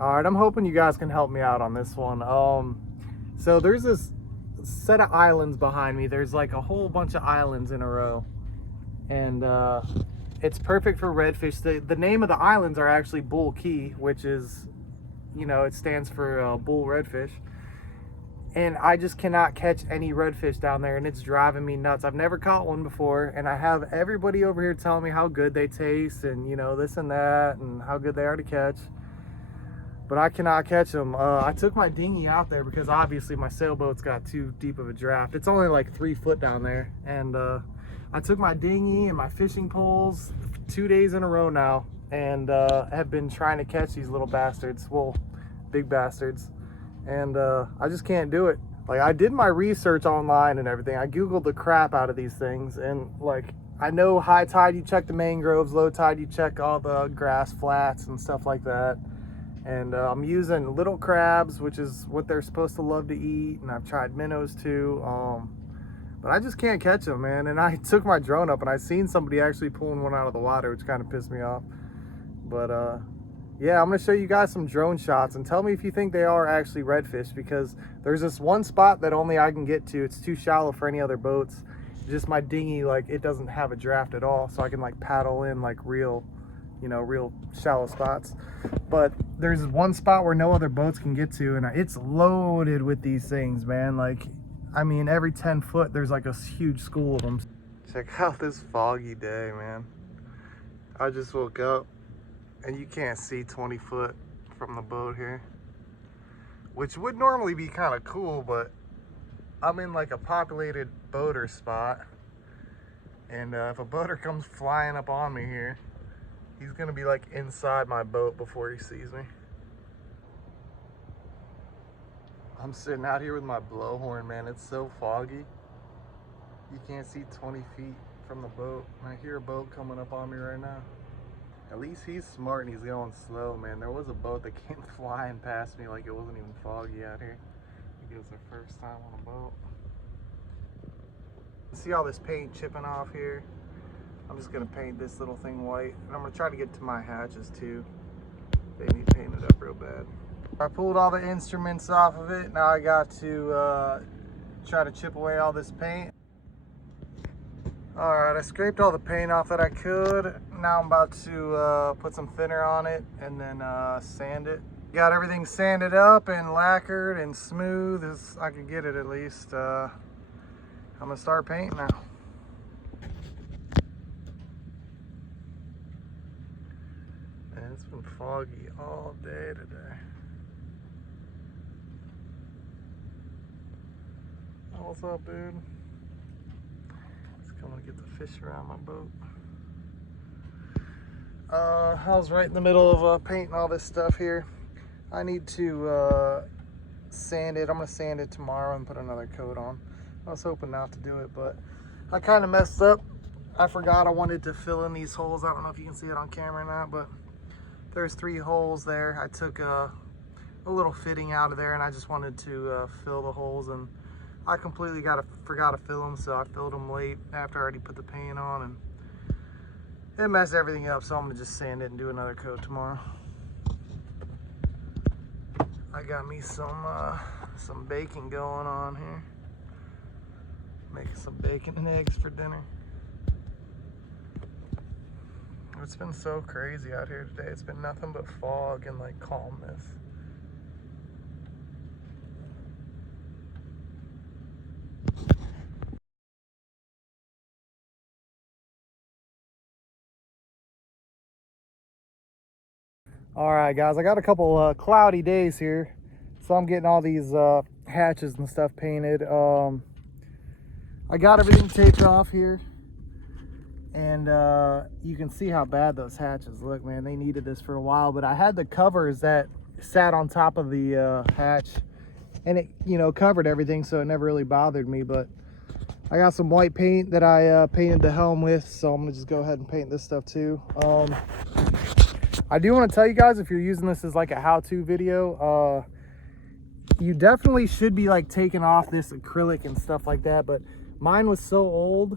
All right, I'm hoping you guys can help me out on this one. So there's this set of islands behind me. There's like a whole bunch of islands in a row, and it's perfect for redfish. The name of the islands are actually Bull Key, which is, you know, it stands for bull redfish. And I just cannot catch any redfish down there, and it's driving me nuts. I've never caught one before, and I have everybody over here telling me how good they taste and, you know, this and that, and how good they are to catch. But I cannot catch them. I took my dinghy out there because obviously my sailboat's got too deep of a draft. It's only like 3 foot down there. And I took my dinghy and my fishing poles 2 days in a row now, and have been trying to catch these little bastards. Well, big bastards. And I just can't do it. Like, I did my research online and everything. I Googled the crap out of these things. And like, I know high tide, you check the mangroves, low tide, you check all the grass flats and stuff like that. And I'm using little crabs, which is what they're supposed to love to eat. And I've tried minnows too. But I just can't catch them, man. And I took my drone up and I seen somebody actually pulling one out of the water, which kind of pissed me off. But yeah, I'm gonna show you guys some drone shots and tell me if you think they are actually redfish, because there's this one spot that only I can get to. It's too shallow for any other boats. Just my dinghy, like, it doesn't have a draft at all, so I can like paddle in like real, you know, real shallow spots. But there's one spot where no other boats can get to, and it's loaded with these things, man. Like, I mean, every 10 foot there's like a huge school of them. Check out this foggy day, man. I just woke up and you can't see 20 foot from the boat here, which would normally be kind of cool, but I'm in like a populated boater spot, and if a boater comes flying up on me here, he's gonna be like inside my boat before he sees me. I'm sitting out here with my blowhorn, man. It's so foggy. You can't see 20 feet from the boat. I hear a boat coming up on me right now. At least he's smart and he's going slow, man. There was a boat that came flying past me like it wasn't even foggy out here. I think it was their first time on a boat. See all this paint chipping off here? I'm just gonna paint this little thing white, and I'm gonna try to get to my hatches too. They need painted up real bad. I pulled all the instruments off of it. Now I got to try to chip away all this paint. All right, I scraped all the paint off that I could. Now I'm about to put some thinner on it and then sand it. Got everything sanded up and lacquered and smooth as I could get it, at least. I'm gonna start painting now. Man, it's been foggy all day today. Oh, what's up, dude? Coming to get the fish around my boat. I was right in the middle of painting all this stuff here. I need to sand it. I'm gonna sand it tomorrow and put another coat on. I was hoping not to do it, but I kind of messed up. I forgot I wanted to fill in these holes. I don't know if you can see it on camera or not, but there's 3 holes there. I took a little fitting out of there, and I just wanted to fill the holes, and I completely forgot to fill them, so I filled them late after I already put the paint on, and it messed everything up, so I'm gonna just sand it and do another coat tomorrow. I got me some bacon going on here. Making some bacon and eggs for dinner. It's been so crazy out here today. It's been nothing but fog and like calmness. All right, guys, I got a couple cloudy days here, so I'm getting all these hatches and stuff painted. I got everything taped off here, and you can see how bad those hatches look, man. They needed this for a while, but I had the covers that sat on top of the hatch, and it, you know, covered everything, so it never really bothered me. But I got some white paint that I painted the helm with, so I'm gonna just go ahead and paint this stuff too. I do want to tell you guys, if you're using this as like a how-to video, you definitely should be like taking off this acrylic and stuff like that, but mine was so old,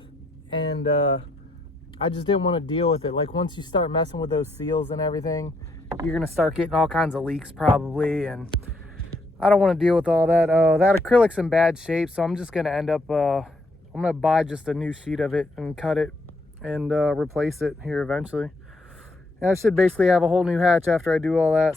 and I just didn't want to deal with it. Like, once you start messing with those seals and everything, you're gonna start getting all kinds of leaks probably, and I don't want to deal with all that. That acrylic's in bad shape, so I'm just gonna end up I'm gonna buy just a new sheet of it and cut it and replace it here eventually. And I should basically have a whole new hatch after I do all that.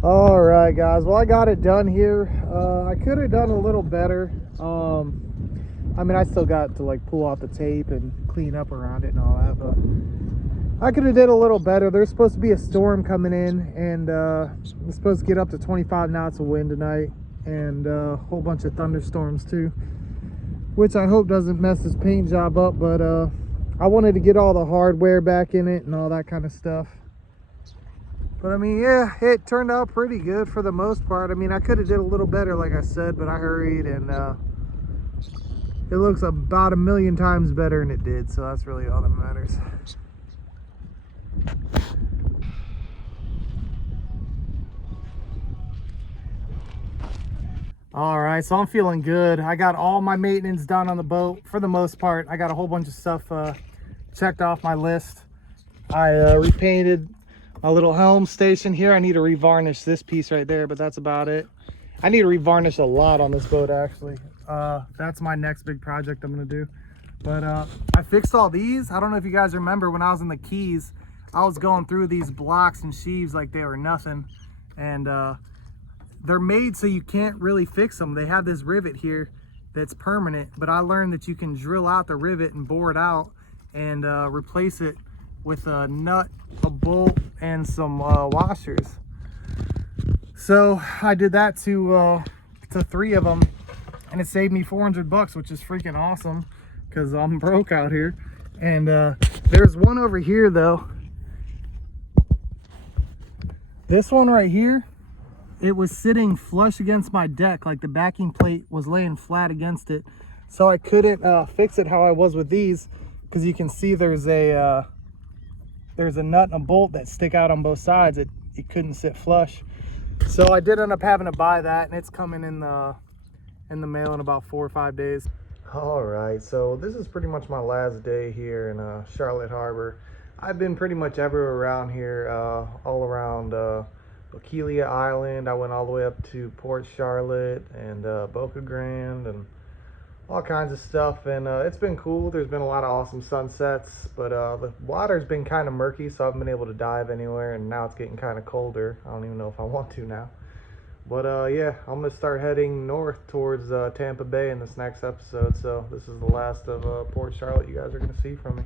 All right, guys, well, I got it done here. I could have done a little better. I mean, I still got to like pull out the tape and clean up around it and all that, but I could have did a little better. There's supposed to be a storm coming in, and it's supposed to get up to 25 knots of wind tonight, and a whole bunch of thunderstorms too, which I hope doesn't mess this paint job up. But I wanted to get all the hardware back in it and all that kind of stuff. But I mean, yeah, it turned out pretty good for the most part. I mean, I could have did a little better, like I said, but I hurried, and it looks about 1,000,000 times better than it did, so that's really all that matters. All right, so I'm feeling good. I got all my maintenance done on the boat for the most part. I got a whole bunch of stuff checked off my list. I repainted a little helm station here. I need to revarnish this piece right there, but that's about it. I need to revarnish a lot on this boat, actually. That's my next big project I'm gonna do. But I fixed all these. I don't know if you guys remember when I was in the Keys, I was going through these blocks and sheaves like they were nothing. And they're made so you can't really fix them. They have this rivet here that's permanent, but I learned that you can drill out the rivet and bore it out and replace it with a nut, a bolt, and some washers. So I did that to 3 of them, and it saved me $400, which is freaking awesome because I'm broke out here. And there's one over here though. This one right here, it was sitting flush against my deck, like the backing plate was laying flat against it, so I couldn't fix it how I was with these, because you can see there's a nut and a bolt that stick out on both sides. It couldn't sit flush, so I did end up having to buy that, and it's coming in the mail in about 4 or 5 days. All right, so this is pretty much my last day here in Charlotte Harbor. I've been pretty much everywhere around here, all around Bokeelia Island. I went all the way up to Port Charlotte and Boca Grande and all kinds of stuff, and it's been cool. There's been a lot of awesome sunsets, but the water's been kind of murky, so I haven't been able to dive anywhere, and now it's getting kind of colder. I don't even know if I want to now. But yeah, I'm gonna start heading north towards Tampa Bay in this next episode. So this is the last of Port Charlotte you guys are gonna see from me.